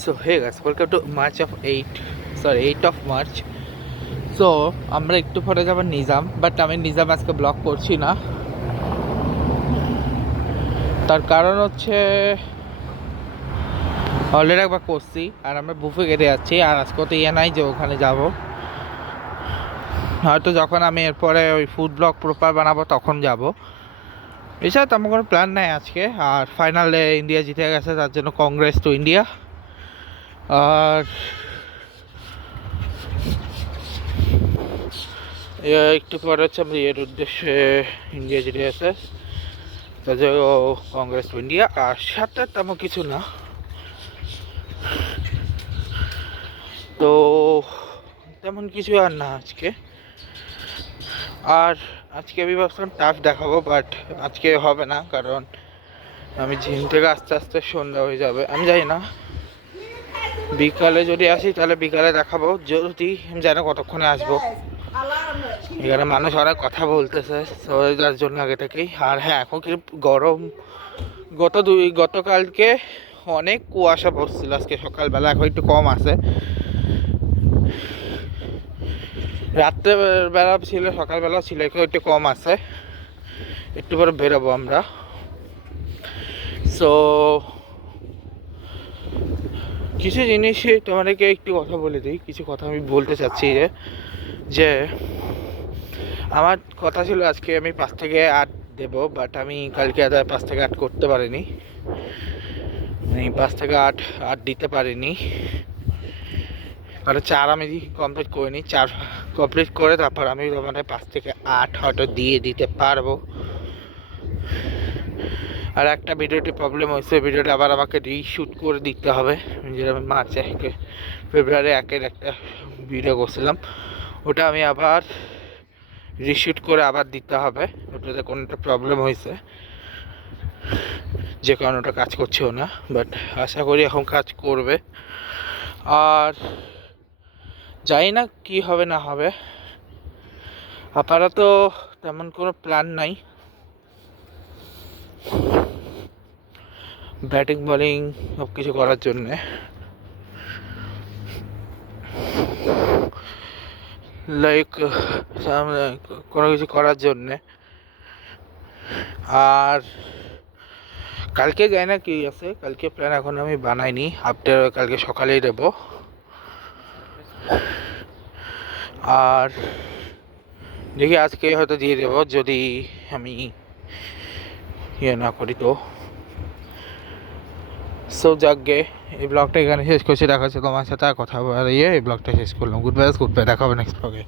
So hey guys, welcome to March of 8th of March. So আমরা একটু পরে যাবো নিজাম, বাট আমি নিজাম আজকে ব্লগ করছি না। তার কারণ হচ্ছে অলরেডি একবার করছি আর আমরা বুফে কেটে যাচ্ছি, আর আজকে তো নাই যে ওখানে যাব। হয়তো যখন আমি এরপরে ওই ফুড ব্লগ প্রপার বানাবো তখন যাব। এছাড়া তেমন কোনো প্ল্যান নাই আজকে। আর ফাইনালে ইন্ডিয়া জিতে গেছে, তার জন্য কংগ্রেস টু ইন্ডিয়া। আর একটু পরে হচ্ছে আমরা এর উদ্দেশ্যে ইন্ডিয়া জিতে গেছে, তার জন্য কংগ্রেস টু ইন্ডিয়া। আর সাথে তেমন কিছু না। তো তেমন কিছু আর না আজকে। আর আজকে আমি ভাবছিলাম টাফ দেখাবো, বাট আজকে হবে না, কারণ আমি জিম থেকে আস্তে আস্তে সন্ধ্যা হয়ে যাবে। আমি জানি না, বিকালে যদি আসি তাহলে বিকালে দেখাবো, যদি আমি জানি কতক্ষণে আসবো। এখানে মানুষ অনেক কথা বলতেছে, তার জন্য আগে থেকেই। আর হ্যাঁ, এখন কি গরম। গতকালকে অনেক কুয়াশা পড়ছিল, আজকে সকালবেলা এখন একটু কম আছে। রাত্রেবেলা ছিল, সকালবেলা ছিল, এখন একটু কম আছে। একটু পরে বেরোবো আমরা। সো কিছু জিনিসই তোমাদেরকে একটু কথা বলে দিই। কিছু কথা আমি বলতে চাচ্ছি যে আমার কথা ছিল আজকে আমি 5 থেকে 8 দেবো, বাট আমি কালকে 5 থেকে 8 করতে পারিনি। 5 থেকে 8 দিতে পারিনি, কারণ 4 আমি কমপ্লিট করিনি। 4 কমপ্লিট করে তারপর আমি মানে 5 থেকে 8 হয়তো দিতে পারবো। আর একটা ভিডিওটি প্রবলেম হয়েছে, ভিডিওটা আবার আমাকে রিশুট করে দিতে হবে। যেটা আমি ফেব্রুয়ারি 1 একটা ভিডিও করছিলাম, ওটা আমি আবার রিশুট করে আবার দিতে হবে। ওটাতে কোনো একটা প্রবলেম হয়েছে, যে কারণে ওটা কাজ করছেও না, বাট আশা করি এখন কাজ করবে। আর জানি না কি হবে না হবে, আপাতত তেমন কোনো প্ল্যান নাই। ব্যাটিং বলিং সব কিছু করার জন্যে, লাইক কোনো কিছু করার জন্যে। আর কালকে যাই না কি আছে, কালকে প্ল্যান এখন আমি বানাইনি, আপডেট কালকে সকালেই দেবো। আর দেখি আজকে হয়তো দিয়ে দেবো, যদি আমি না করি তো। সো যাকগে, এই ব্লগটা এখানে শেষ করছি। দেখা হচ্ছে তোমার সাথে আর কথা বলে এই ব্লগটা শেষ করলাম। গুড বাই, দেখা হবে নেক্সট ব্লগে।